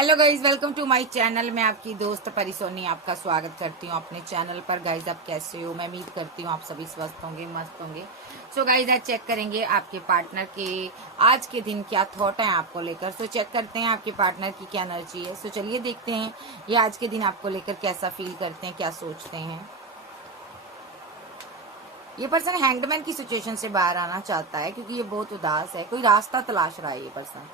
Hello guys, welcome to my channel. मैं आपकी दोस्त परिसोनी आपका स्वागत करती हूँ अपने चैनल पर। गाइज आप कैसे हो? मैं उम्मीद करती हूँ आप सभी स्वस्थ होंगे, मस्त होंगे। सो गाइज आज चेक करेंगे आपके पार्टनर के आज के दिन क्या थॉट है आपको लेकर। सो चेक करते हैं आपके पार्टनर की क्या एनर्जी है। सो चलिए देखते हैं ये आज के दिन आपको लेकर कैसा फील करते हैं, क्या सोचते हैं। ये पर्सन हैंगमैन की सिचुएशन से बाहर आना चाहता है क्योंकि ये बहुत उदास है, कोई रास्ता तलाश रहा है ये पर्सन।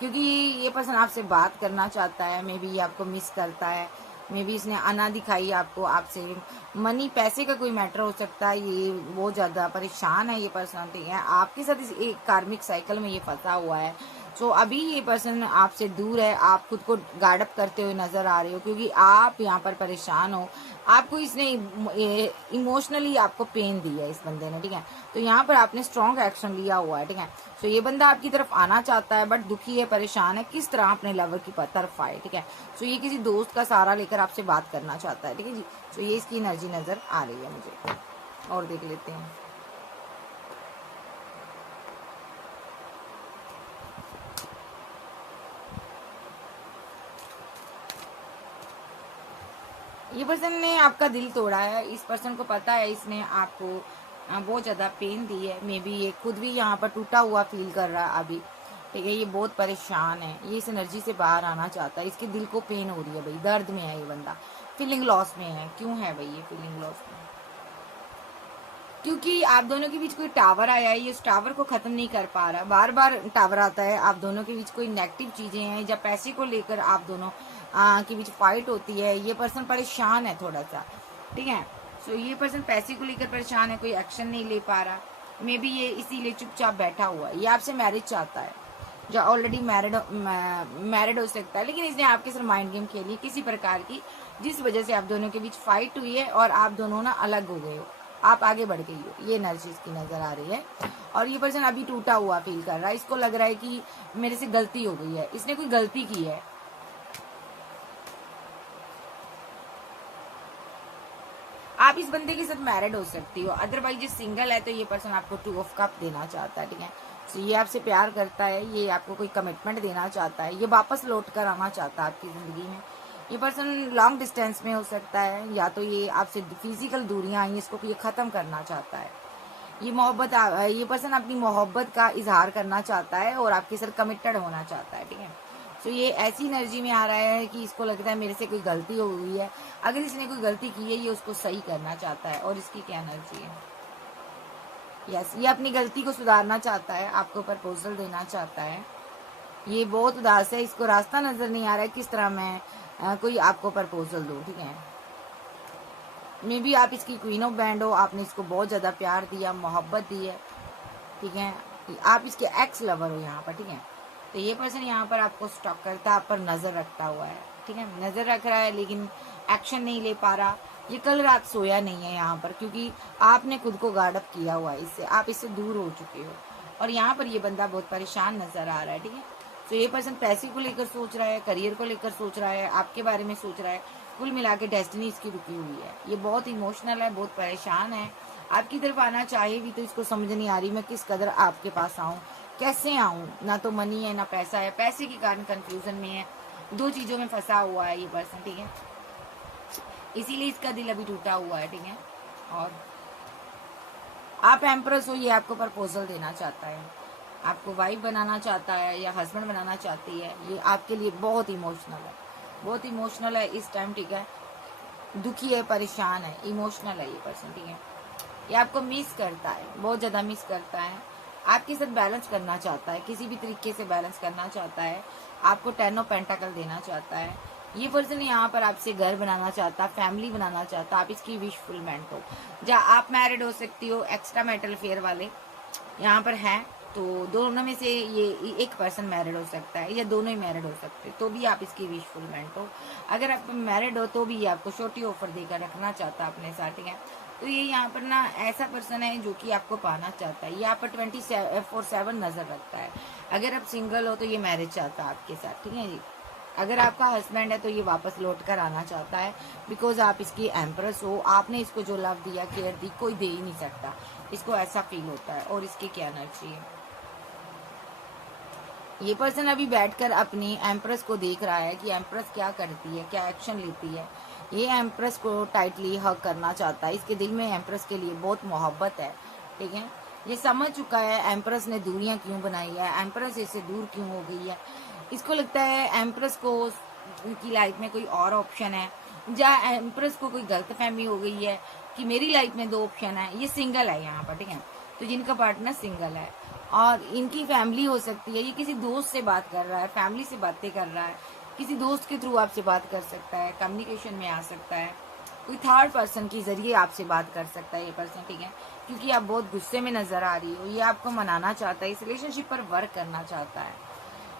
क्योंकि ये पर्सन आपसे बात करना चाहता है, मे बी ये आपको मिस करता है, मे बी इसने अना दिखाई आपको, आपसे मनी पैसे का कोई मैटर हो सकता है। ये बहुत ज़्यादा परेशान है ये पर्सन, ठीक है। आपके साथ इस एक कार्मिक साइकिल में ये फंसा हुआ है। सो अभी ये पर्सन आपसे दूर है, आप खुद को गार्ड अप करते हुए नजर आ रहे हो क्योंकि आप यहाँ पर परेशान हो। आपको इसने इमोशनली आपको पेन दी है इस बंदे ने, ठीक है। तो यहाँ पर आपने स्ट्रॉन्ग एक्शन लिया हुआ है, ठीक है। तो ये बंदा आपकी तरफ आना चाहता है बट दुखी है, परेशान है, किस तरह अपने लवर की तरफ आए, ठीक है। तो ये किसी दोस्त का सहारा लेकर आपसे बात करना चाहता है, ठीक है जी। तो ये इसकी एनर्जी नजर आ रही है मुझे, और देख लेते हैं। ये पर्सन ने आपका दिल तोड़ा है। इस पर्सन को पता है इसने आपको बहुत ज्यादा पेन दी है। मे बी ये खुद भी यहाँ पर टूटा हुआ फील कर रहा है अभी, ठीक है। ये बहुत परेशान है, ये इस एनर्जी से बाहर आना चाहता है। इसके दिल को पेन हो रही है भाई, दर्द में है ये बंदा, फीलिंग लॉस में है। क्यों है भाई ये फीलिंग लॉस में? क्योंकि आप दोनों के बीच कोई टावर आया है, ये उस टावर को खत्म नहीं कर पा रहा। बार बार टावर आता है, आप दोनों के बीच कोई नेगेटिव चीजें हैं या पैसे को लेकर आप दोनों के बीच फाइट होती है। ये पर्सन परेशान है थोड़ा सा, ठीक है। सो ये पर्सन पैसे को लेकर परेशान है, कोई एक्शन नहीं ले पा रहा। मे बी ये इसीलिए चुपचाप बैठा हुआ है। ये आपसे मैरिज चाहता है, जो ऑलरेडी मैरिड हो सकता है, लेकिन इसने आपके साथ माइंड गेम खेली किसी प्रकार की, जिस वजह से आप दोनों के बीच फाइट हुई है और आप दोनों ना अलग हो गए हो, आप आगे बढ़ गई हो। ये एनर्जी इसकी नजर आ रही है। और ये पर्सन अभी टूटा हुआ फील कर रहा है। इसको लग रहा है कि मेरे से गलती हो गई है, इसने कोई गलती की है। आप इस बंदे के साथ मैरिड हो सकती हो, अदरवाइज ये सिंगल है तो ये पर्सन आपको 2 ऑफ कप देना चाहता है, ठीक है। तो ये आपसे प्यार करता है, ये आपको कोई कमिटमेंट देना चाहता है, ये वापस लौट कर आना चाहता है आपकी जिंदगी में। ये पर्सन लॉन्ग डिस्टेंस में हो सकता है, या तो ये आपसे फिजिकल दूरियां आई, इसको ये खत्म करना चाहता है। ये पर्सन अपनी मोहब्बत का इजहार करना चाहता है और आपके साथ कमिटेड होना चाहता है, ठीक है। तो ये ऐसी एनर्जी में आ रहा है कि इसको लगता है मेरे से कोई गलती हो गई है। अगर इसने कोई गलती की है, ये उसको सही करना चाहता है। और इसकी क्या एनर्जी है? यस, ये अपनी गलती को सुधारना चाहता है, आपको प्रपोजल देना चाहता है। ये बहुत उदास है, इसको रास्ता नजर नहीं आ रहा है किस तरह मैं कोई आपको प्रपोजल दूं, ठीक है। मे बी आप इसकी क्वीन ऑफ बैंड हो, आपने इसको बहुत ज्यादा प्यार दिया, मोहब्बत दी है, ठीक है। आप इसके एक्स लवर हो यहाँ पर, ठीक है। तो ये पर्सन यहाँ पर आपको स्टॉक करता है, आप पर नजर रखता हुआ है, ठीक है। नजर रख रहा है लेकिन एक्शन नहीं ले पा रहा। ये कल रात सोया नहीं है यहाँ पर क्योंकि आपने खुद को गार्ड अप किया हुआ है इससे, आप इससे दूर हो चुके हो। और यहाँ पर ये बंदा बहुत परेशान नजर आ रहा है, ठीक है। तो ये पर्सन पैसे को लेकर सोच रहा है, करियर को लेकर सोच रहा है, आपके बारे में सोच रहा है। कुल मिला के डेस्टिनी इसकी रुकी हुई है। ये बहुत इमोशनल है, बहुत परेशान है। आपकी तरफ आना चाहे भी तो इसको समझ नहीं आ रही मैं किस कदर आपके पास आऊं, कैसे आऊं। ना तो मनी है ना पैसा है, पैसे के कारण कंफ्यूजन में है, 2 चीजों में फंसा हुआ है ये पर्सन, ठीक है। इसीलिए इसका दिल अभी टूटा हुआ है, ठीक है। और आप एम्प्रेस हो, ये आपको प्रपोजल देना चाहता है, आपको वाइफ बनाना चाहता है या हस्बैंड बनाना चाहती है। ये आपके लिए बहुत इमोशनल है, बहुत इमोशनल है इस टाइम, ठीक है। दुखी है, परेशान है, इमोशनल है ये पर्सन, ठीक है। ये आपको मिस करता है, बहुत ज्यादा मिस करता है। आपके साथ बैलेंस करना चाहता है, किसी भी तरीके से बैलेंस करना चाहता है, आपको 10 ऑफ पेंटाकल देना चाहता है। ये पर्सन यहाँ पर आपसे घर बनाना चाहता, फैमिली बनाना चाहता, आप इसकी विश फुलमेंट हो। जहाँ आप मैरिड हो सकती हो, एक्स्ट्रा मैरिटल अफेयर वाले यहाँ पर हैं, तो दोनों में से ये एक पर्सन मैरिड हो सकता है या दोनों ही मैरिड हो सकते हैं, तो भी आप इसकी विश फुलमेंट हो। अगर आप मैरिड हो तो भी ये आपको छोटी ऑफर देकर रखना चाहता है अपने साथ, ठीक है। तो ये यहाँ पर ना ऐसा पर्सन है जो कि आपको पाना चाहता है। ये आप पर 24/7 नजर रखता है। अगर आप सिंगल हो तो ये मैरिज चाहता है आपके साथ, ठीक है जी। अगर आपका हस्बैंड है तो ये वापस लौट कर आना चाहता है, बिकॉज आप इसकी एम्प्रेस हो। आपने इसको जो लव दिया, केयर दी, कोई दे ही नहीं सकता, इसको ऐसा फील होता है। और इसकी क्या एनर्जी है? ये पर्सन अभी बैठकर अपनी एम्प्रेस को देख रहा है कि एम्प्रेस क्या करती है, क्या एक्शन लेती है। ये एम्प्रेस को टाइटली हग करना चाहता है। इसके दिल में एम्प्रेस के लिए बहुत मोहब्बत है, ठीक है। ये समझ चुका है एम्प्रेस ने दूरियां क्यों बनाई है, एम्प्रेस इससे दूर क्यों हो गई है। इसको लगता है एम्प्रेस को की लाइफ में कोई और ऑप्शन है, या एम्प्रेस को कोई गलतफहमी हो गई है कि मेरी लाइफ में दो ऑप्शन है। ये सिंगल है यहाँ पर, ठीक है। तो जिनका पार्टनर सिंगल है और इनकी फैमिली हो सकती है, ये किसी दोस्त से बात कर रहा है, फैमिली से बातें कर रहा है, किसी दोस्त के थ्रू आपसे बात कर सकता है, कम्युनिकेशन में आ सकता है, कोई थर्ड पर्सन के जरिए आपसे बात कर सकता है ये पर्सन, ठीक है। क्योंकि आप बहुत गुस्से में नजर आ रही हो, ये आपको मनाना चाहता है, इस रिलेशनशिप पर वर्क करना चाहता है,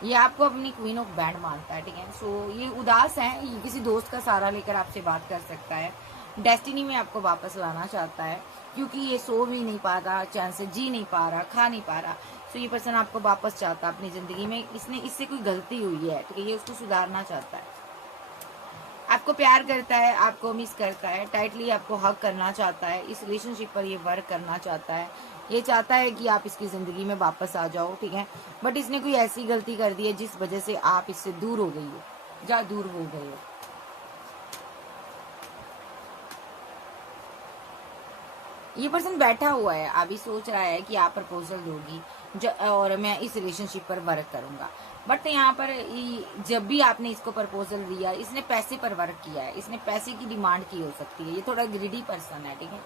ये आपको अपनी क्वीन ऑफ बैंड मानता है, ठीक है। सो ये उदास है, ये किसी दोस्त का सहारा लेकर आपसे बात कर सकता है, डेस्टिनी में आपको वापस लाना चाहता है, क्योंकि ये सो भी नहीं पा रहा, चैन से जी नहीं पा रहा, खा नहीं पा रहा। सो ये पर्सन आपको वापस चाहता है अपनी जिंदगी में। इससे कोई गलती हुई है, ठीक है, ये उसको सुधारना चाहता है, आपको प्यार करता है, आपको मिस करता है, टाइटली आपको हक करना चाहता है, इस रिलेशनशिप पर ये वर्क करना चाहता है। ये चाहता है कि आप इसकी जिंदगी में वापस आ जाओ, ठीक है। बट इसने कोई ऐसी गलती कर दी है जिस वजह से आप इससे दूर हो गई हो, या दूर हो गए हो। ये पर्सन बैठा हुआ है, अभी सोच रहा है कि आप प्रपोजल दोगी और मैं इस रिलेशनशिप पर वर्क करूंगा। बट यहाँ पर जब भी आपने इसको प्रपोजल दिया, इसने पैसे पर वर्क किया है, इसने पैसे की डिमांड की हो सकती है, ये थोड़ा ग्रीडी पर्सन है, ठीक है।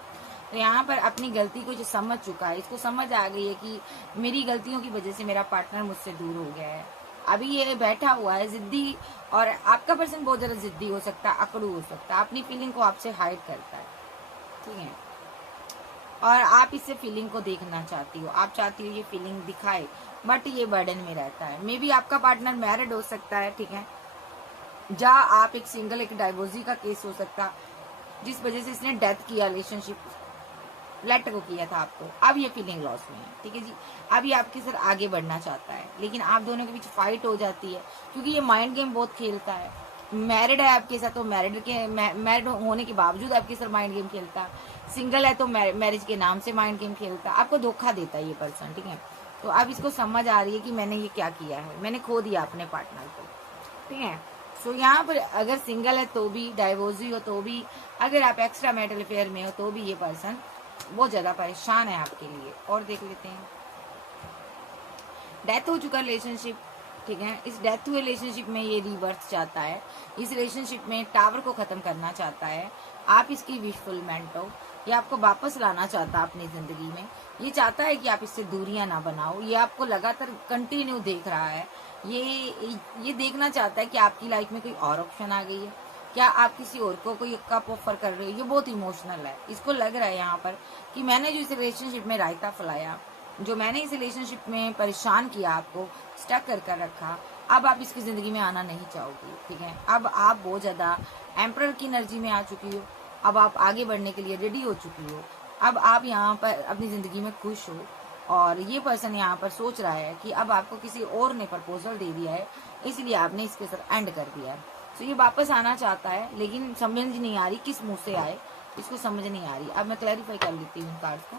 तो यहाँ पर अपनी गलती को जो समझ चुका है, इसको समझ आ गई है कि मेरी गलतियों की वजह से मेरा पार्टनर मुझसे दूर हो गया है। अभी ये बैठा हुआ है जिद्दी, और आपका पर्सन बहुत ज्यादा जिद्दी हो सकता है, अकड़ू हो सकता है, अपनी फीलिंग को आपसे हाइड करता है, ठीक है। और आप इससे फीलिंग को देखना चाहती हो, आप चाहती हो ये फीलिंग दिखाए, बट ये बर्डन में रहता है। मे बी आपका पार्टनर मैरिड हो सकता है, ठीक है, या आप एक सिंगल, एक डाइवोर्सी का केस हो सकता, जिस वजह से इसने डेथ किया, रिलेशनशिप लेट को किया था आपको। अब ये फीलिंग लॉस में है, ठीक है जी। अब ये आपके साथ आगे बढ़ना चाहता है, लेकिन आप दोनों के बीच फाइट हो जाती है, क्योंकि ये माइंड गेम बहुत खेलता है। मैरिड है आपके साथ, तो मैरिड होने के बावजूद आपके साथ माइंड गेम खेलता, सिंगल है तो मैरिज के नाम से माइंड गेम खेलता, आपको धोखा देता है ये पर्सन, ठीक है। तो अब इसको समझ आ रही है कि मैंने ये क्या किया है, मैंने खो दिया अपने पार्टनर को, ठीक है। सो यहाँ पर अगर सिंगल है तो भी, डाइवोर्सी हो तो भी, अगर आप एक्स्ट्रा मैरिटल अफेयर में हो तो भी, ये पर्सन बहुत ज्यादा परेशान है आपके लिए। और देख लेते हैं, डेथ हो चुका रिलेशनशिप, ठीक है। इस डेथ हुए रिलेशनशिप में ये रिबर्थ चाहता है, इस रिलेशनशिप में टावर को खत्म करना चाहता है, आप इसकी विशफुलमेंट हो, ये आपको वापस लाना चाहता है अपनी जिंदगी में। ये चाहता है कि आप इससे दूरियां ना बनाओ, ये आपको लगातार कंटिन्यू देख रहा है, ये देखना चाहता है कि आपकी लाइफ में कोई और ऑप्शन आ गई है, क्या आप किसी और को कोई कप ऑफर कर रहे हो। ये बहुत इमोशनल है, इसको लग रहा है यहाँ पर कि मैंने जो इस रिलेशनशिप में रायता फैलाया, जो मैंने इस रिलेशनशिप में परेशान किया, आपको स्टक कर रखा, अब आप इसकी जिंदगी में आना नहीं चाहोगी, ठीक है। अब आप बहुत ज्यादा एम्परर की एनर्जी में आ चुकी हो, अब आप आगे बढ़ने के लिए रेडी हो चुकी हो, अब आप यहाँ पर अपनी जिंदगी में खुश हो। और ये पर्सन यहाँ पर सोच रहा है कि अब आपको किसी और ने प्रपोजल दे दिया है, इसलिए आपने इसके साथ एंड कर दिया है। तो ये वापस आना चाहता है, लेकिन समझ नहीं आ रही किस मुंह से आए, इसको समझ नहीं आ रही। अब मैं क्लैरिफाई कर लेती हूँ कार्ड्स को।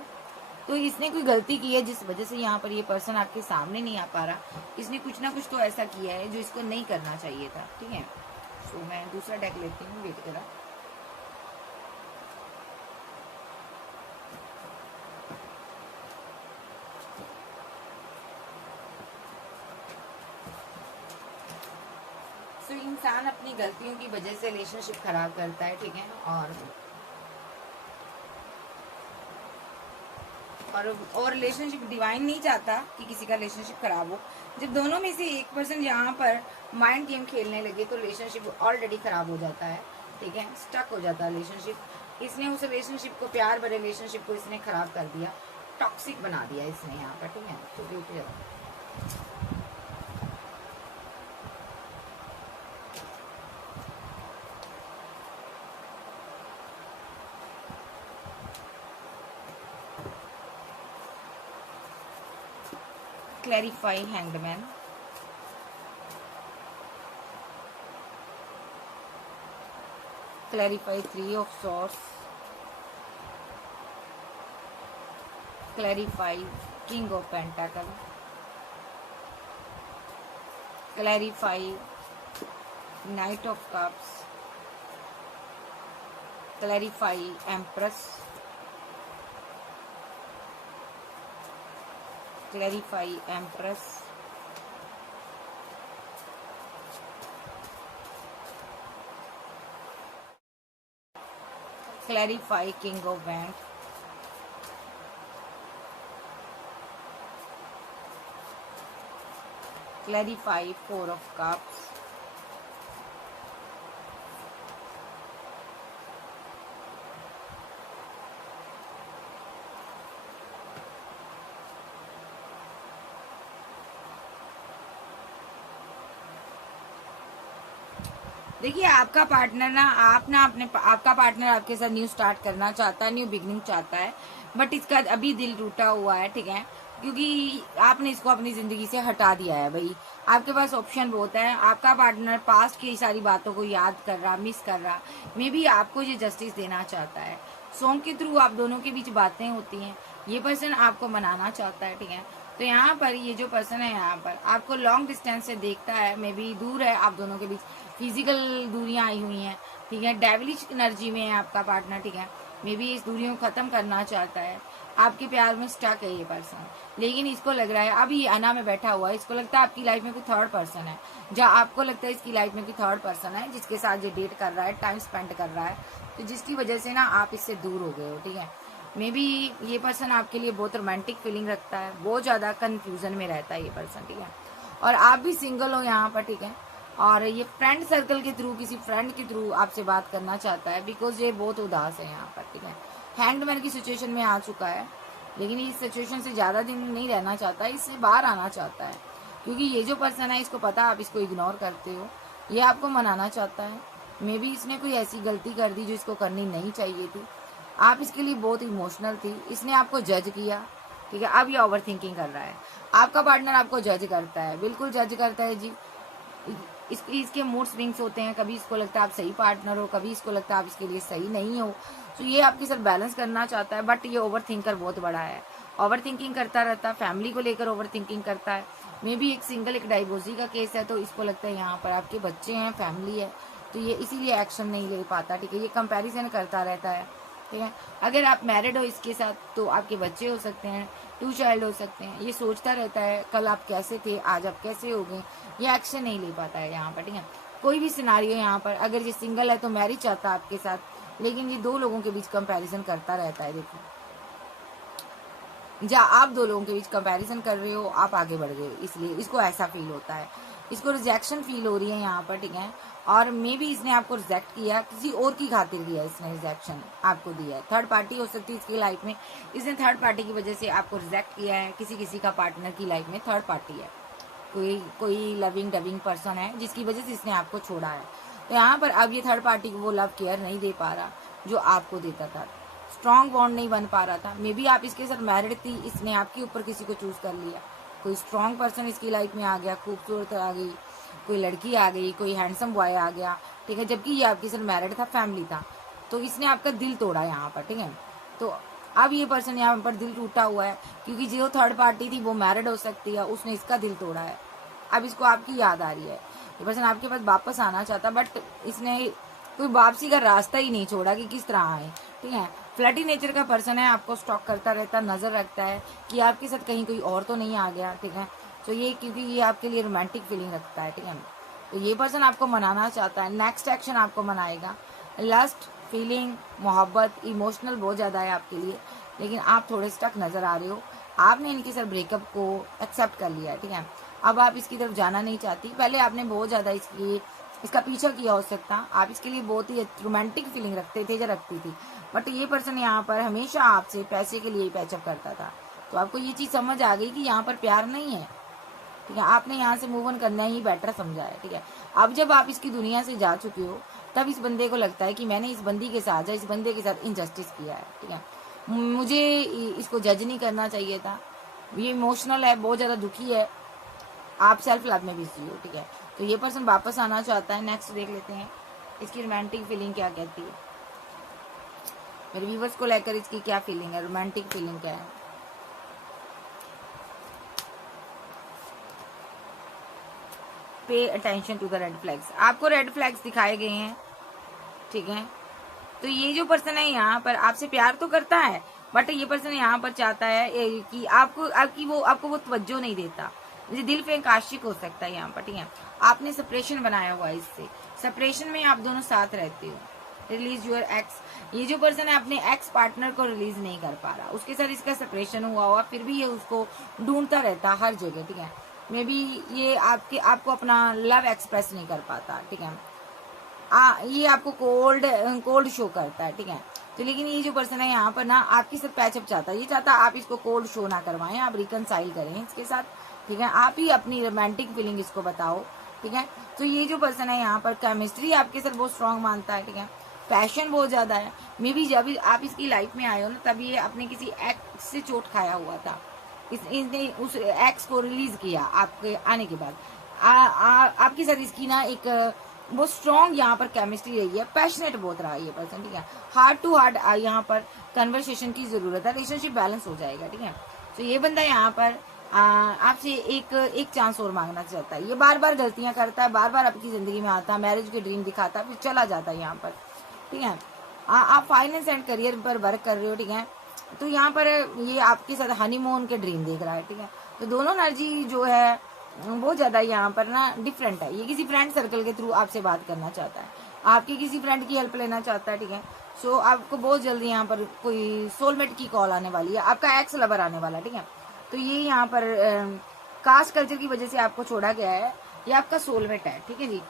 तो इसने कोई गलती की है जिस वजह से यहाँ पर ये पर्सन आपके सामने नहीं आ पा रहा, इसने कुछ ना कुछ तो ऐसा किया है जो इसको नहीं करना चाहिए था, ठीक है। सो मैं दूसरा डेक लेती हूँ, वेट करा। तो इंसान अपनी गलतियों की वजह से रिलेशनशिप खराब करता है, ठीक है। और रिलेशनशिप डिवाइन नहीं चाहता कि किसी का रिलेशनशिप खराब हो। जब दोनों में से एक पर्सन यहाँ पर माइंड गेम खेलने लगे तो रिलेशनशिप ऑलरेडी खराब हो जाता है, ठीक है, स्टक हो जाता है रिलेशनशिप। इसने उस रिलेशनशिप को, प्यार भरे रिलेशनशिप को इसने खराब कर दिया, टॉक्सिक बना दिया इसने यहाँ पर, ठीक है। तो beauty clarify hanged man, clarify 3 of swords, clarify king of pentacle, clarify night of cups, clarify empress, clarify empress, clarify king of wand, clarify four of cups, देखिए आपका पार्टनर ना आपका पार्टनर आपके साथ न्यू स्टार्ट करना चाहता है, new beginning चाहता है, बट इसका अभी दिल टूटा हुआ है, ठीक है, क्योंकि आपने इसको अपनी जिंदगी से हटा दिया है। भाई आपके पास ऑप्शन बहुत है। आपका पार्टनर पास्ट की सारी बातों को याद कर रहा, मिस कर रहा, मे बी आपको ये जस्टिस देना चाहता है। सॉन्ग के थ्रू आप दोनों के बीच बातें होती हैं, ये पर्सन आपको मनाना चाहता है, ठीक है। तो यहाँ पर ये जो पर्सन है यहाँ पर आपको लॉन्ग डिस्टेंस से देखता है, मे बी दूर है आप दोनों के बीच, फिजिकल दूरियां आई हुई हैं, ठीक है, डेविलिश एनर्जी में है आपका पार्टनर, ठीक है, मे बी इस दूरियों को खत्म करना चाहता है, आपके प्यार में स्टक है ये पर्सन। लेकिन इसको लग रहा है अभी ये अना में बैठा हुआ है, इसको लगता है आपकी लाइफ में कोई थर्ड पर्सन है, जहाँ आपको लगता है इसकी लाइफ में कोई थर्ड पर्सन है जिसके साथ ये डेट कर रहा है, टाइम स्पेंड कर रहा है, तो जिसकी वजह से ना आप इससे दूर हो गए हो, ठीक है। मे बी ये पर्सन आपके लिए बहुत रोमांटिक फीलिंग रखता है, बहुत ज्यादा कंफ्यूजन में रहता है ये पर्सन, ठीक है, और आप भी सिंगल हो यहाँ पर, ठीक है, और ये फ्रेंड सर्कल के थ्रू, किसी फ्रेंड के थ्रू आपसे बात करना चाहता है, बिकॉज ये बहुत उदास है यहाँ पर, ठीक है, हैंग्ड की सिचुएशन में आ चुका है, लेकिन इस सिचुएशन से ज्यादा दिन नहीं रहना चाहता, इससे बाहर आना चाहता है, क्योंकि ये जो पर्सन है इसको पता आप इसको इग्नोर करते हो, ये आपको मनाना चाहता है। मे बी इसने कोई ऐसी गलती कर दी जो इसको करनी नहीं चाहिए थी, आप इसके लिए बहुत इमोशनल थी, इसने आपको जज किया, ठीक है, अब ये ओवर थिंकिंग कर रहा है। आपका पार्टनर आपको जज करता है, बिल्कुल जज करता है जी। इसके मूड स्विंग्स होते हैं, कभी इसको लगता है आप सही पार्टनर हो, कभी इसको लगता है आप इसके लिए सही नहीं हो, तो ये आपके साथ बैलेंस करना चाहता है, बट ये ओवर थिंकर बहुत बड़ा है, ओवर थिंकिंग करता रहता है, फैमिली को लेकर ओवर थिंकिंग करता है, मे बी एक सिंगल एक डाइवोर्सी का केस है, तो इसको लगता है यहाँ पर आपके बच्चे हैं, फैमिली है, तो ये इसीलिए एक्शन नहीं ले पाता, ठीक है, ये कंपैरिजन करता रहता है, ठीक है। अगर आप मैरिड हो इसके साथ तो आपके बच्चे हो सकते हैं, 2 चाइल्ड हो सकते हैं, ये सोचता रहता है कल आप कैसे थे, आज आप कैसे हो गए, ये एक्शन नहीं ले पाता है यहाँ पर, ठीक है। कोई भी सिनारियो यहाँ पर, अगर ये सिंगल है तो मैरिज चाहता है आपके साथ, लेकिन ये 2 लोगों के बीच कंपैरिजन करता रहता है। देखो जहाँ आप 2 लोगों के बीच कंपैरिजन कर रहे हो, आप आगे बढ़ गए, इसलिए इसको ऐसा फील होता है, इसको रिजेक्शन फील हो रही है यहाँ पर, ठीक है, और मे बी इसने आपको रिजेक्ट किया, किसी और की खातिर किया, इसने रिजेक्शन आपको दिया है, थर्ड पार्टी हो सकती है इसकी लाइफ में, इसने थर्ड पार्टी की वजह से आपको रिजेक्ट किया है, किसी का पार्टनर की लाइफ में थर्ड पार्टी है, कोई लविंग डविंग पर्सन है जिसकी वजह से इसने आपको छोड़ा है, तो यहाँ पर अब ये थर्ड पार्टी को वो लव केयर नहीं दे पा रहा जो आपको देता था, स्ट्रॉन्ग बॉन्ड नहीं बन पा रहा था, मे बी आप इसके साथ मैरिड थी, इसने आपके ऊपर किसी को चूज कर लिया, कोई स्ट्रॉन्ग पर्सन इसकी लाइफ में आ गया, खूबसूरत आ गई, कोई लड़की आ गई, कोई हैंडसम बॉय आ गया, ठीक है, जबकि ये आपके साथ मैरिड था, फैमिली था, तो इसने आपका दिल तोड़ा यहाँ पर, ठीक है। तो अब ये पर्सन यहाँ पर दिल टूटा हुआ है, क्योंकि जो थर्ड पार्टी थी वो मैरिड हो सकती है, उसने इसका दिल तोड़ा है, अब इसको आपकी याद आ रही है, ये पर्सन आपके पास वापस आना चाहता, बट इसने कोई वापसी का रास्ता ही नहीं छोड़ा कि किस तरह आए, ठीक है। फ्लर्टी नेचर का पर्सन है, आपको स्टॉक करता रहता, नजर रखता है कि आपके साथ कहीं कोई और तो नहीं आ गया, ठीक है, तो ये क्योंकि ये आपके लिए रोमांटिक फीलिंग रखता है, ठीक है, तो ये पर्सन आपको मनाना चाहता है, नेक्स्ट एक्शन आपको मनाएगा, लस्ट फीलिंग मोहब्बत इमोशनल बहुत ज़्यादा है आपके लिए, लेकिन आप थोड़े स्टक नजर आ रहे हो, आपने इनके साथ ब्रेकअप को एक्सेप्ट कर लिया है, ठीक है, अब आप इसकी तरफ जाना नहीं चाहती, पहले आपने बहुत ज़्यादा इसका पीछा किया हो सकता, आप इसके लिए बहुत ही रोमांटिक फीलिंग रखते थे या रखती थी, बट ये पर्सन यहाँ पर हमेशा आपसे पैसे के लिए पैचअप करता था, तो आपको ये चीज़ समझ आ गई कि यहाँ पर प्यार नहीं है, ठीक है, आपने यहाँ से मूव ऑन करना ही बेटर समझा है, ठीक है। अब जब आप इसकी दुनिया से जा चुके हो, तब इस बंदे को लगता है कि मैंने इस बंदी के साथ इस बंदे के साथ इनजस्टिस किया है, ठीक है, मुझे इसको जज नहीं करना चाहिए था, ये इमोशनल है, बहुत ज़्यादा दुखी है, आप सेल्फ लव में बिजी हो, ठीक है, तो ये पर्सन वापस आना चाहता है। नेक्स्ट देख लेते हैं इसकी रोमांटिक फीलिंग क्या कहती है, मेरे व्यूवर्स को लेकर इसकी क्या फीलिंग है, रोमांटिक फीलिंग क्या है। Pay attention to the red flags. आपको रेड फ्लैग्स दिखाए गए हैं, ठीक है। तो ये जो पर्सन है यहाँ पर आपसे प्यार तो करता है, बट ये पर्सन यहाँ पर चाहता है कि आपको वो तवज्जो नहीं देता। मुझे दिल पे आशिक हो सकता है यहाँ पर, ठीक है। आपने सेपरेशन बनाया हुआ है इससे, सेपरेशन में आप दोनों साथ रहते हो। रिलीज योर एक्स, ये जो पर्सन है अपने एक्स पार्टनर को रिलीज नहीं कर पा रहा, उसके साथ इसका सेपरेशन हुआ फिर भी ये उसको ढूंढता रहता हर जगह, ठीक है। मे बी ये आपको अपना लव एक्सप्रेस नहीं कर पाता, ठीक है। ये आपको कोल्ड शो करता है, ठीक है। तो लेकिन ये जो पर्सन है यहाँ पर ना आपकी साथ पैचअप चाहता है, ये चाहता है आप इसको कोल्ड शो ना करवाएं, आप रिकनसाइल करें इसके साथ, ठीक है। आप ही अपनी रोमांटिक फीलिंग इसको बताओ, ठीक है। तो ये जो पर्सन है यहाँ पर केमिस्ट्री आपके साथ बहुत स्ट्रांग मानता है, ठीक है। पैशन बहुत ज्यादा है। मे बी जब आप इसकी लाइफ में आए हो ना, तब ये अपने किसी एक्स से चोट खाया हुआ था, इसने उस एक्स को रिलीज किया आपके आने के बाद। आपके साथ इसकी ना एक बहुत स्ट्रॉन्ग यहाँ पर केमिस्ट्री रही है, पैशनेट बहुत रहा है ये पर्सन, ठीक है। हार्ट टू हार्ट यहाँ पर कन्वर्सेशन की जरूरत है, रिलेशनशिप बैलेंस हो जाएगा, ठीक है। तो ये बंदा यहाँ पर आपसे एक चांस और मांगना चाहता है। ये बार बार गलतियां करता है, बार बार आपकी जिंदगी में आता है, मैरिज के ड्रीम दिखाता है, फिर चला जाता है यहाँ पर, ठीक है। आप फाइनेंस एंड करियर पर वर्क कर रहे हो, ठीक है। तो यहाँ पर ये आपके साथ हनीमून के ड्रीम देख रहा है, ठीक है। तो दोनों एनर्जी जो है बहुत ज्यादा यहाँ पर ना डिफरेंट है। ये किसी फ्रेंड सर्कल के थ्रू आपसे बात करना चाहता है, आपके किसी फ्रेंड की हेल्प लेना चाहता है, ठीक है। सो आपको बहुत जल्दी यहाँ पर कोई सोलमेट की कॉल आने वाली है, आपका एक्स लवर आने वाला है, ठीक है। तो ये यहाँ पर कास्ट कल्चर की वजह से आपको छोड़ा गया है, ये आपका सोलमेट है, ठीक है जी।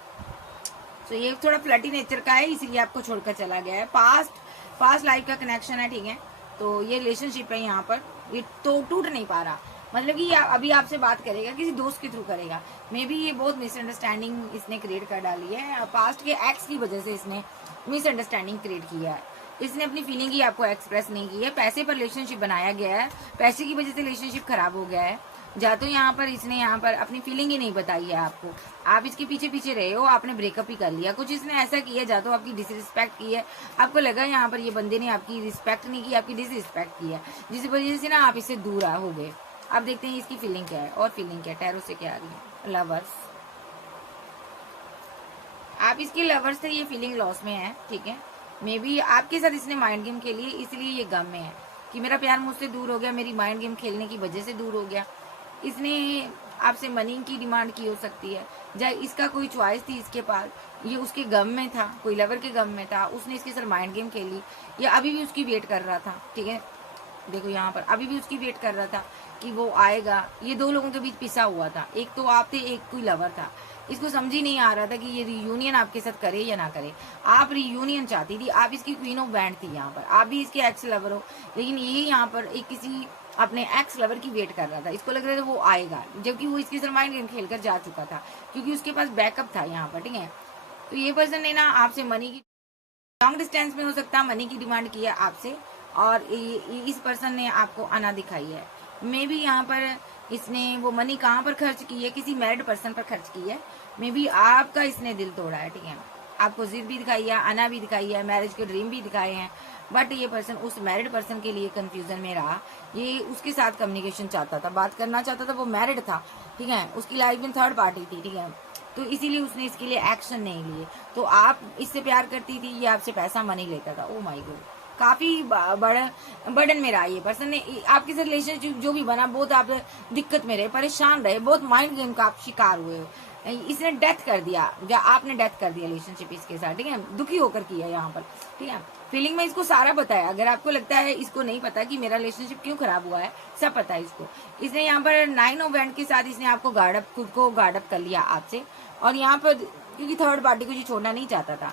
तो ये थोड़ा फ्लर्टी नेचर का है, इसीलिए आपको छोड़कर चला गया है। पास्ट लाइफ का कनेक्शन है, ठीक है। तो ये रिलेशनशिप है यहाँ पर, ये तो टूट नहीं पा रहा, मतलब कि अभी आपसे बात करेगा, किसी दोस्त के थ्रू करेगा। मे बी ये बहुत मिसअंडरस्टैंडिंग इसने क्रिएट कर डाली है, पास्ट के एक्स की वजह से इसने मिसअंडरस्टैंडिंग क्रिएट किया है। इसने अपनी फीलिंग ही आपको एक्सप्रेस नहीं की है, पैसे पर रिलेशनशिप बनाया गया है, पैसे की वजह से रिलेशनशिप खराब हो गया है। या तो यहाँ पर इसने यहाँ पर अपनी फीलिंग ही नहीं बताई है आपको, आप इसके पीछे पीछे रहे हो, आपने ब्रेकअप ही कर लिया, कुछ इसने ऐसा किया, या तो आपकी डिसरिस्पेक्ट की है, आपको लगा यहाँ पर ये बंदे ने आपकी रिस्पेक्ट नहीं की, आपकी डिसरिस्पेक्ट की है, जिस वजह से ना आप इससे दूर हो गए। अब देखते हैं इसकी फीलिंग क्या है, और फीलिंग क्या है, टैरो से क्या आ रही है। लवर्स, आप इसके लवर्स से ये फीलिंग लॉस में है, ठीक है। मे बी आपके साथ इसने माइंड गेम खेली, इसलिए ये गम में है कि मेरा प्यार मुझसे दूर हो गया, मेरी माइंड गेम खेलने की वजह से दूर हो गया। इसने आपसे मनी की डिमांड की हो सकती है, या इसका कोई चॉइस थी इसके पास, ये उसके गम में था, कोई लवर के गम में था, उसने इसके साथ माइंड गेम खेली, या अभी भी उसकी वेट कर रहा था, ठीक है। देखो यहाँ पर अभी भी उसकी वेट कर रहा था कि वो आएगा। ये दो लोगों के बीच पिसा हुआ था, एक तो आप थे, एक कोई लवर था। इसको समझ ही नहीं आ रहा था कि ये रियूनियन आपके साथ करे या ना करे। आप रियूनियन चाहती थी, आप इसकी क्वीन ऑफ बैंड थी यहाँ पर, आप भी इसके एक्स लवर हो, लेकिन ये यहाँ पर एक किसी अपने एक्स लवर की वेट कर रहा था। इसको लग रहा था वो आएगा, जबकि वो इसके साथ माइंड गेम खेल कर जा चुका था, क्योंकि उसके पास बैकअप था यहाँ पर, ठीक है। तो ये पर्सन ने ना आपसे मनी की, लॉन्ग डिस्टेंस में हो सकता है, मनी की डिमांड की है आपसे, और इस पर्सन ने आपको आना दिखाई है। मे बी यहाँ पर इसने वो मनी कहाँ पर खर्च की है, किसी मैरिड पर्सन पर खर्च की है। मे बी आपका इसने दिल तोड़ा है, ठीक है। आपको जिद भी दिखाई है, आना भी दिखाई है, मैरिज के ड्रीम भी दिखाए हैं, बट ये पर्सन उस मैरिड पर्सन के लिए कंफ्यूजन में रहा। ये उसके साथ कम्युनिकेशन चाहता था, बात करना चाहता था, वो मैरिड था, ठीक है। उसकी लाइफ में थर्ड पार्टी थी, ठीक है। तो इसीलिए उसने इसके लिए एक्शन नहीं लिए। तो आप इससे प्यार करती थी, ये आपसे पैसा मनी लेता था। ओ माय गॉड, काफी बर्डन में रहा ये पर्सन ने। आपके साथ रिलेशनशिप जो भी बना, बहुत आप दिक्कत में रहे, परेशान रहे, बहुत माइंड गेम का आप शिकार हुए हो। इसने डेथ कर दिया, या आपने डेथ कर दिया रिलेशनशिप इसके साथ, ठीक है। दुखी होकर किया यहाँ पर, ठीक है। फीलिंग में इसको सारा बताया। अगर आपको लगता है इसको नहीं पता कि मेरा रिलेशनशिप क्यों खराब हुआ है, सब पता है इसको। इसने यहाँ पर 9 ऑफ वैंड के साथ इसने आपको खुद को गार्डअप कर लिया आपसे, और यहाँ पर क्योंकि थर्ड पार्टी को ये छोड़ना नहीं चाहता था,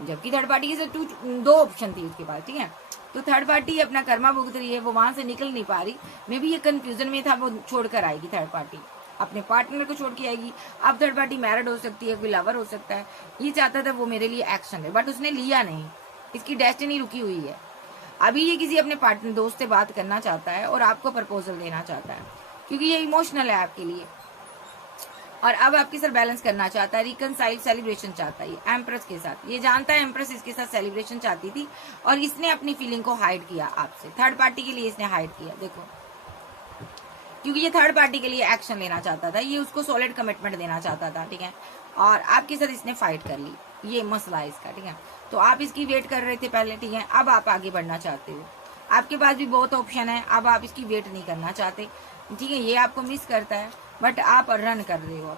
जबकि थर्ड पार्टी के साथ 2 ऑप्शन थी उसके पास, ठीक है। तो थर्ड पार्टी अपना कर्मा भुगत रही है, वो वहां से निकल नहीं पा रही। मे बी ये कंफ्यूजन में था, वो छोड़कर आएगी थर्ड पार्टी, अपने पार्टनर को छोड़ के आएगी। अब थर्ड पार्टी मैरिड हो सकती है, कोई लवर हो सकता है। ये चाहता था वो मेरे लिए एक्शन ले, बट उसने लिया नहीं। इसकी डेस्टिनी रुकी हुई है। अभी ये किसी अपने पार्टनर दोस्त से बात करना चाहता है और आपको प्रपोजल देना चाहता है, क्योंकि ये इमोशनल है आपके लिए, और अब आपके साथ बैलेंस करना चाहता है, रिकनसाइल सेलिब्रेशन चाहता है एम्प्रेस के साथ। ये जानता है एम्प्रेस इसके साथ सेलिब्रेशन चाहती थी, और इसने अपनी फीलिंग को हाइड किया आपसे। थर्ड पार्टी के लिए इसने हाइड किया। देखो क्योंकि ये थर्ड पार्टी के लिए एक्शन लेना चाहता था, ये उसको सॉलिड कमिटमेंट देना चाहता था, ठीक है। और आपके साथ इसने फाइट कर ली, ये मसला है इसका, ठीक है। तो आप इसकी वेट कर रहे थे पहले, ठीक है। अब आप आगे बढ़ना चाहते हो, आपके पास भी बहुत ऑप्शन है, अब आप इसकी वेट नहीं करना चाहते, ठीक है। ये आपको मिस करता है बट आप रन कर रहे हो।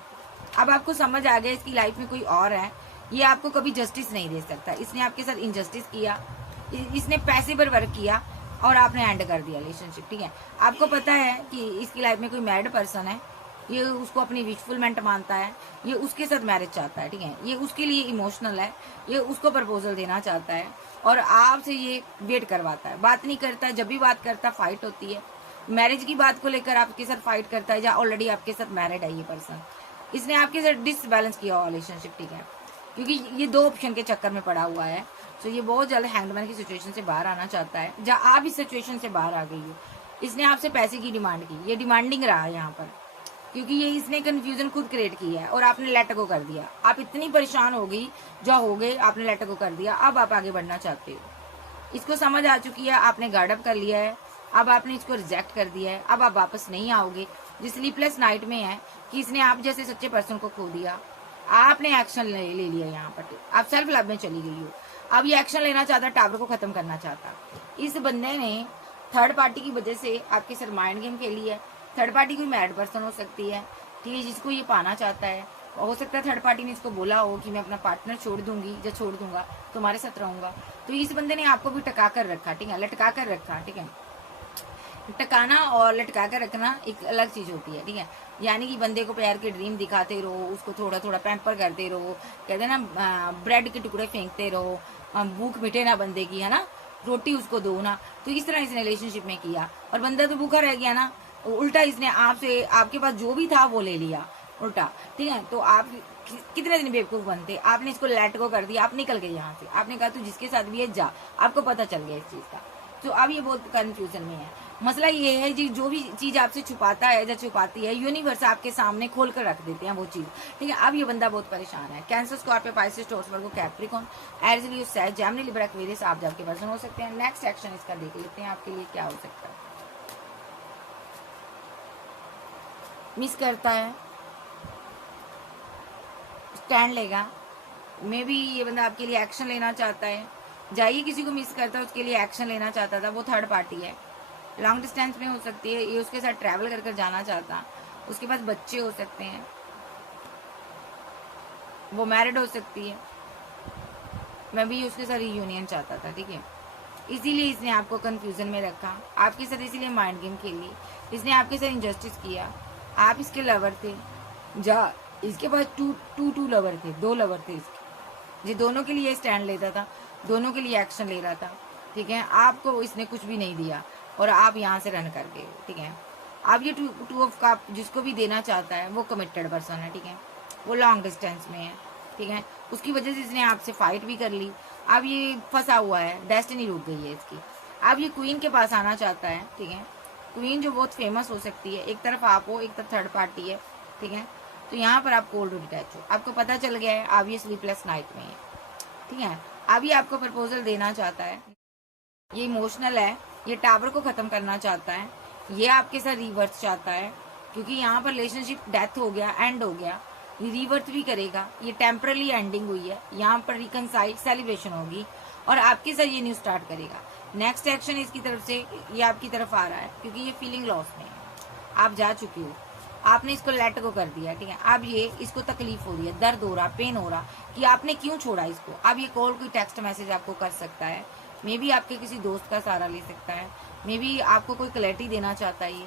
अब आपको समझ आ गया इसकी लाइफ में कोई और है, ये आपको कभी जस्टिस नहीं दे सकता। इसने आपके साथ इनजस्टिस किया, इसने पैसे पर वर्क किया और आपने एंड कर दिया रिलेशनशिप, ठीक है। आपको पता है कि इसकी लाइफ में कोई मैरिड पर्सन है, ये उसको अपनी विशफुलमेंट मानता है, ये उसके साथ मैरिज चाहता है, ठीक है। ये उसके लिए इमोशनल है, ये उसको प्रपोजल देना चाहता है और आपसे ये वेट करवाता है, बात नहीं करता है। जब भी बात करता है फाइट होती है, मैरिज की बात को लेकर आपके साथ फाइट करता है, या ऑलरेडी आपके साथ मैरिड है ये पर्सन, इसने आपके साथ डिसबैलेंस किया हुआ रिलेशनशिप, ठीक है। क्योंकि ये दो ऑप्शन के चक्कर में पड़ा हुआ है, तो ये बहुत जल्द हैंडमैन की सिचुएशन से बाहर आना चाहता है, जहाँ आप इस सिचुएशन से बाहर आ गई हो। इसने आपसे पैसे की डिमांड की, ये डिमांडिंग रहा है यहाँ पर, क्योंकि ये इसने कंफ्यूजन खुद क्रिएट किया है और आपने लेट गो कर दिया। आप इतनी परेशान हो गई, जो हो गए, आपने लेट गो कर दिया। अब आप आगे बढ़ना चाहते हो, इसको समझ आ चुकी है, आपने गार्ड अप कर लिया है, अब आपने इसको रिजेक्ट कर दिया है। अब आप वापस नहीं आओगे, जो स्लीपलेस नाइट में है कि इसने आप जैसे सच्चे पर्सन को खो दिया, आपने एक्शन ले लिया यहाँ पर, आप सेल्फ लव में चली गई हो। अब ये एक्शन लेना चाहता, टावर को खत्म करना चाहता। इस बंदे ने थर्ड पार्टी की वजह से आपके सर माइंड गेम खेली है। थर्ड पार्टी कोई मैरिड पर्सन हो सकती है, ठीक है, जिसको ये पाना चाहता है। हो सकता है थर्ड पार्टी ने इसको बोला हो कि मैं अपना पार्टनर छोड़ दूंगी या छोड़ दूंगा, तुम्हारे साथ रहूंगा। तो इस बंदे ने आपको भी टका कर रखा, ठीक है, लटका कर रखा, ठीक है। टकाना और लटका कर रखना एक अलग चीज होती है, ठीक है। यानी कि बंदे को प्यार के ड्रीम दिखाते रहो, उसको थोड़ा थोड़ा पैम्पर करते रहो, कहते हैं ना ब्रेड के टुकड़े फेंकते रहो, भूख मिटे ना बंदे की, है ना, रोटी उसको दो ना। तो इस तरह इसने रिलेशनशिप में किया और बंदा तो भूखा रह गया ना, उल्टा इसने आपसे, आपके पास जो भी था वो ले लिया उल्टा, ठीक है। तो आप कितने दिन बेवकूफ बनते, आपने इसको लेट को कर दिया, आप निकल गए यहाँ से, आपने कहा तू जिसके साथ भी है जा, आपको पता चल गया इस चीज का। तो अब ये बहुत कंफ्यूजन में है। मसला ये है जी, जो भी चीज आपसे छुपाता है या छुपाती है, यूनिवर्स आपके सामने खोल कर रख देते हैं वो चीज, ठीक है। अब ये बंदा बहुत परेशान है। कैंसर, स्कॉर्पियो, पाइसेस, टॉरस, वर्गो, कैप्रिकॉर्न, एरीज, लियो, सैज, जेमिनी, लिब्रा, एक्वेरियस आप आपके पर्सन हो सकते हैं। नेक्स्ट एक्शन इसका देख लेते हैं आपके लिए क्या हो सकता है। मिस करता है, स्टैंड लेगा, मे बी ये बंदा आपके लिए एक्शन लेना चाहता है। जाइए, किसी को मिस करता है, उसके लिए एक्शन लेना चाहता था, वो थर्ड पार्टी है, लॉन्ग डिस्टेंस में हो सकती है, ये उसके साथ ट्रैवल कर कर जाना चाहता, उसके पास बच्चे हो सकते हैं, वो मैरिड हो सकती है, मैं भी उसके साथ रीयूनियन चाहता था, ठीक है। इसीलिए इसने आपको कंफ्यूजन में रखा, आपके साथ इसीलिए माइंड गेम खेली, इसने आपके साथ इनजस्टिस किया। आप इसके लवर थे, जा इसके पास टू लवर थे, दो लवर थे इसके, ये दोनों के लिए स्टैंड लेता था, दोनों के लिए एक्शन ले रहा था, ठीक है। आपको इसने कुछ भी नहीं दिया और आप यहाँ से रन कर गए, ठीक है। अब ये टू ऑफ कप जिसको भी देना चाहता है वो कमिटेड पर्सन है, ठीक है, वो लॉन्ग डिस्टेंस में है, ठीक है। उसकी वजह से इसने आपसे फाइट भी कर ली, अब ये फंसा हुआ है, डेस्टिनी रुक गई है इसकी। अब ये क्वीन के पास आना चाहता है, ठीक है। क्वीन जो बहुत फेमस हो सकती है, एक तरफ आप हो, एक तरफ थर्ड पार्टी है, ठीक है। तो यहाँ पर आप कोल्ड डिटैच हो, आपको पता चल गया है, अब ये स्लीपलेस नाइट में है, ठीक है। अब ये आपको प्रपोजल देना चाहता है, ये इमोशनल है, ये टावर को खत्म करना चाहता है, ये आपके साथ रिवर्स चाहता है, क्योंकि यहाँ पर रिलेशनशिप डेथ हो गया, एंड हो गया, ये रिवर्स भी करेगा, ये टेम्पररी एंडिंग हुई है, यहाँ पर रिकनसाइल सेलिब्रेशन होगी और आपके साथ ये न्यू स्टार्ट करेगा। नेक्स्ट एक्शन इसकी तरफ से ये आपकी तरफ आ रहा है, क्योंकि ये फीलिंग लॉस में है, आप जा चुकी हो, आपने इसको लेट को कर दिया, ठीक है। अब ये इसको तकलीफ हो रही है, दर्द हो रहा, पेन हो रहा कि आपने क्यों छोड़ा इसको। अब ये कॉल कोई टेक्स्ट मैसेज आपको कर सकता है, मे बी आपके किसी दोस्त का सहारा ले सकता है, मे बी आपको कोई क्लैरिटी देना चाहता है ये,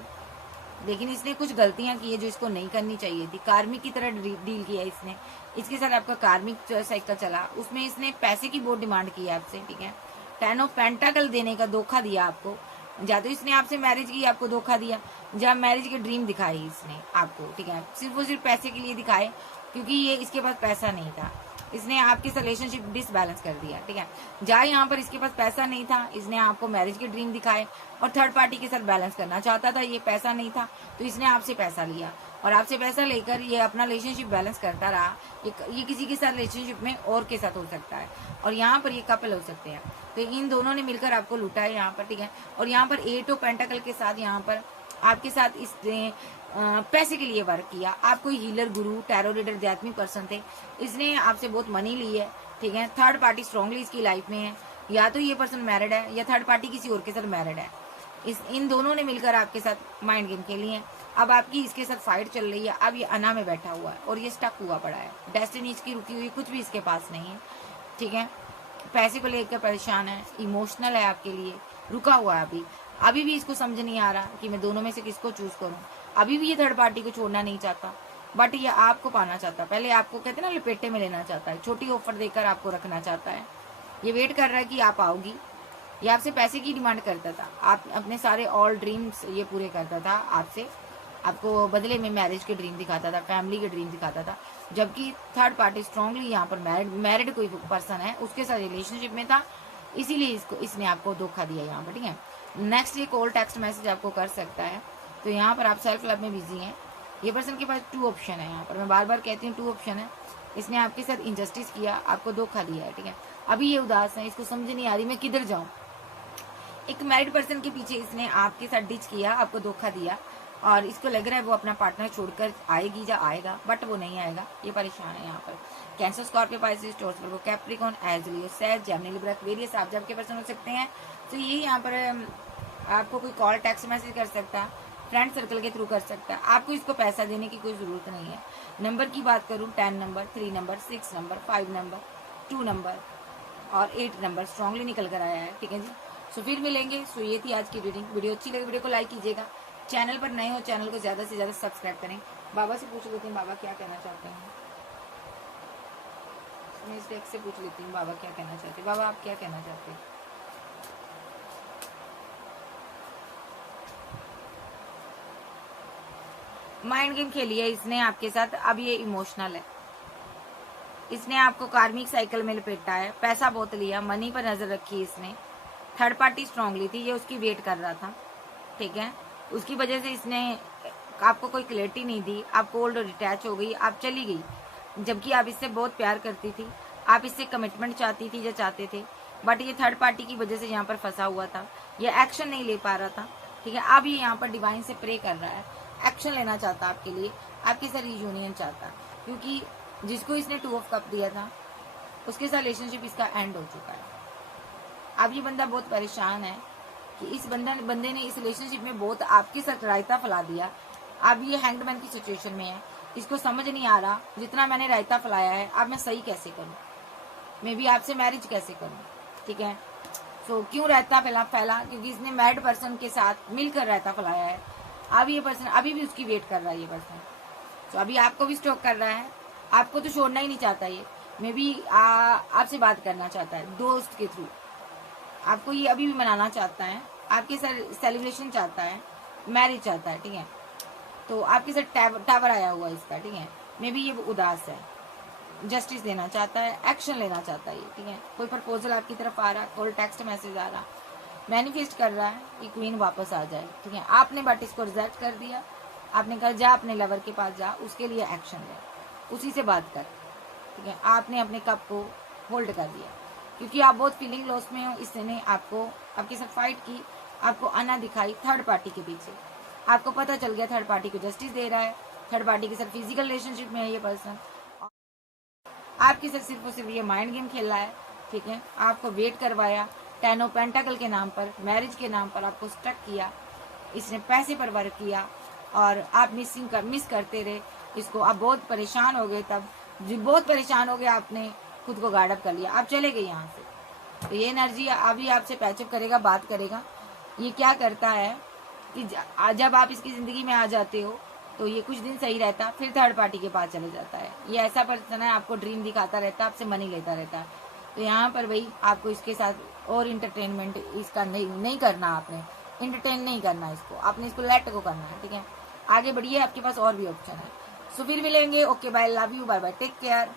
लेकिन इसने कुछ गलतियां की है जो इसको नहीं करनी चाहिए थी। कार्मिक की तरह डील किया इसने, इसके साथ आपका कार्मिक साइकिल चला, उसमें इसने पैसे की बहुत डिमांड की है आपसे, ठीक है। 10 ऑफ पेंटाकल देने का धोखा दिया आपको, या तो इसने आपसे मैरिज की, आपको धोखा दिया, जब मैरिज के ड्रीम दिखाए इसने आपको, ठीक है, सिर्फ और सिर्फ पैसे के लिए दिखाए, क्योंकि ये इसके पास पैसा नहीं था, इसने आपकी रिलेशनशिप डिसबैलेंस कर दिया, ठीक है। जहाँ यहाँ पर इसके पास पैसा नहीं था, इसने आपको मैरिज के ड्रीम दिखाए और थर्ड पार्टी के साथ बैलेंस करना चाहता था, ये पैसा नहीं था तो इसने आपसे पैसा लिया और आपसे पैसा लेकर ये अपना रिलेशनशिप बैलेंस करता रहा। ये किसी के साथ रिलेशनशिप में और के साथ हो सकता है और यहाँ पर ये कपल हो सकते हैं, तो इन दोनों ने मिलकर आपको लूटा है यहाँ पर, ठीक है। और यहाँ पर 8 ऑफ पेंटाकल के साथ यहाँ पर आपके साथ इसने पैसे के लिए वर्क किया। आप कोई हीलर, गुरु, टैरो रीडर, आध्यात्मिक पर्सन थे, इसने आपसे बहुत मनी ली है, ठीक है। थर्ड पार्टी स्ट्रांगली इसकी लाइफ में है, या तो ये पर्सन मैरिड है या थर्ड पार्टी किसी और के साथ मैरिड है। इन दोनों ने मिलकर आपके साथ माइंड गेम खेली है। अब आपकी इसके साथ फाइट चल रही है। अब ये अना में बैठा हुआ है और ये स्टक हुआ पड़ा है। डेस्टिनी इसकी रुकी हुई, कुछ भी इसके पास नहीं है, ठीक है। पैसे को लेकर परेशान है, इमोशनल है आपके लिए, रुका हुआ है अभी भी इसको समझ नहीं आ रहा कि मैं दोनों में से किसको चूज करूं। अभी भी ये थर्ड पार्टी को छोड़ना नहीं चाहता, बट ये आपको पाना चाहता। पहले आपको कहते हैं ना लपेटे में लेना चाहता है, छोटी ऑफर देकर आपको रखना चाहता है। ये वेट कर रहा है कि आप आओगी। ये आपसे पैसे की डिमांड करता था, आप अपने सारे ऑल ड्रीम्स ये पूरे करता था आपसे, आपको बदले में मैरिज के ड्रीम दिखाता था, फैमिली के ड्रीम दिखाता था। जबकि थर्ड पार्टी स्ट्रांगली यहाँ पर मैरिड कोई पर्सन है, उसके साथ रिलेशनशिप में था, इसीलिए इसने आपको धोखा दिया यहाँ पर, ठीक है। नेक्स्ट ये कॉल टेक्स्ट मैसेज आपको कर सकता है। तो यहाँ पर आप सेल्फ लव में बिजी हैं। ये पर्सन के पास 2 ऑप्शन है, यहाँ पर मैं बार बार कहती हूँ 2 ऑप्शन है। इसने आपके साथ इंजस्टिस किया, आपको धोखा दिया है, ठीक है। अभी ये उदास है, इसको समझ नहीं आ रही मैं किधर जाऊँ। एक मैरिड पर्सन के पीछे इसने आपके साथ डिच किया, आपको धोखा दिया, और इसको लग रहा है वो अपना पार्टनर छोड़कर आएगी या आएगा, बट वो नहीं आएगा। ये परेशान है यहाँ पर। कैंसर, स्कॉर्पियो, पाइसेस, टॉरस, वर्गो, कैप्रिकॉर्न, एरीज, लियो, सैज, जेमिनी, लिब्रा, एक्वेरियस आप जब के पर्सन हो सकते हैं। तो ये यहाँ पर आपको कोई कॉल टेक्स्ट मैसेज कर सकता है, फ्रेंड सर्कल के थ्रू कर सकता है। आपको इसको पैसा देने की कोई जरूरत नहीं है। नंबर की बात करूँ, 10 number, 3 number, 6 number, 5 number, 2 number और 8 नंबर स्ट्रांगली निकल कर आया है, ठीक है जी। सो फिर मिलेंगे। सो ये थी आज की रीडिंग। वीडियो अच्छी लगी वीडियो को लाइक कीजिएगा। चैनल पर नए हो चैनल को ज्यादा से ज्यादा सब्सक्राइब करें। बाबा से पूछ लेते हैं बाबा क्या कहना चाहते हैं। मैं इस डेक से पूछ लेती हूँ बाबा क्या कहना चाहते हैं। बाबा आप क्या कहना चाहते हैं? माइंड गेम खेली है इसने आपके साथ, अब ये इमोशनल है। इसने आपको कार्मिक साइकिल में लपेटा है, पैसा बहुत लिया, मनी पर नजर रखी इसने। थर्ड पार्टी स्ट्रांगली थी, ये उसकी वेट कर रहा था, ठीक है। उसकी वजह से इसने आपको कोई क्लैरिटी नहीं दी, आप कोल्ड डिटैच हो गई, आप चली गई। जबकि आप इससे बहुत प्यार करती थी, आप इससे कमिटमेंट चाहती थी या चाहते थे, बट ये थर्ड पार्टी की वजह से यहाँ पर फंसा हुआ था, ये एक्शन नहीं ले पा रहा था, ठीक है। अब ये यहाँ पर डिवाइन से प्रे कर रहा है, एक्शन लेना चाहता आपके लिए, आपके साथ यूनियन चाहता, क्योंकि जिसको इसने 2 ऑफ कप दिया था उसके साथ रिलेशनशिप इसका एंड हो चुका है। अब ये बंदा बहुत परेशान है कि इस बंदे ने इस रिलेशनशिप में बहुत आपके साथ रायता फैला दिया। अब ये हैंगमैन की सिचुएशन में है, इसको समझ नहीं आ रहा जितना मैंने रायता फैलाया है अब मैं सही कैसे करूं, मैं भी आपसे मैरिज कैसे करूं, ठीक है। सो क्यों रायता फैला क्योंकि इसने मैरिड पर्सन के साथ मिलकर रायता फैलाया है। अब ये पर्सन अभी भी उसकी वेट कर रहा है, ये पर्सन तो अभी आपको भी स्टॉक कर रहा है, आपको तो छोड़ना ही नहीं चाहता। ये मे भी आपसे बात करना चाहता है दोस्त के थ्रू, आपको ये अभी भी मनाना चाहता है, आपके साथ सेलिब्रेशन चाहता है, मैरिज चाहता है, ठीक है। तो आपके साथ टावर आया हुआ इसका, ठीक है। मे भी ये उदास है, जस्टिस देना चाहता है, एक्शन लेना चाहता है, ठीक है। कोई प्रपोजल आपकी तरफ आ रहा है, कोई टेक्स्ट मैसेज आ रहा, मैनिफेस्ट कर रहा है कि क्वीन वापस आ जाए, ठीक है। आपने बट इसको रिजेक्ट कर दिया, आपने कहा जा अपने लवर के पास जा, उसके लिए एक्शन ले, उसी से बात कर, ठीक है। आपने अपने कप को होल्ड कर दिया क्योंकि आप बहुत फीलिंग लॉस में हो। इसने आपको आपके साथ फाइट की, आपको आना दिखाई थर्ड पार्टी के पीछे, आपको पता चल गया थर्ड पार्टी को जस्टिस दे रहा है, थर्ड पार्टी के साथ फिजिकल रिलेशनशिप में है ये पर्सन, आपके साथ सिर्फ और सिर्फ ये माइंड गेम खेल रहा है, ठीक है। आपको वेट करवाया, 10 ऑफ पेंटाकल के नाम पर, मैरिज के नाम पर आपको स्टक किया, इसने पैसे पर वर्क किया और आप मिस करते रहे इसको। आप बहुत परेशान हो गए, तब जी बहुत परेशान हो गए, आपने खुद को गार्ड अप कर लिया, आप चले गए यहाँ से। तो ये एनर्जी अभी आपसे पैचअप करेगा, बात करेगा। ये क्या करता है कि जब आप इसकी जिंदगी में आ जाते हो तो ये कुछ दिन सही रहता, फिर थर्ड पार्टी के पास चले जाता है। ये ऐसा पर्सन है, आपको ड्रीम दिखाता रहता है, आपसे मनी लेता रहता है। तो यहाँ पर भाई आपको इसके साथ और इंटरटेनमेंट इसका नहीं करना, आपने इंटरटेन नहीं करना इसको, आपने इसको लेट को करना है, ठीक है। आगे बढ़िए, आपके पास और भी ऑप्शन है। सो फिर मिलेंगे, okay bye, love you, bye bye, take care.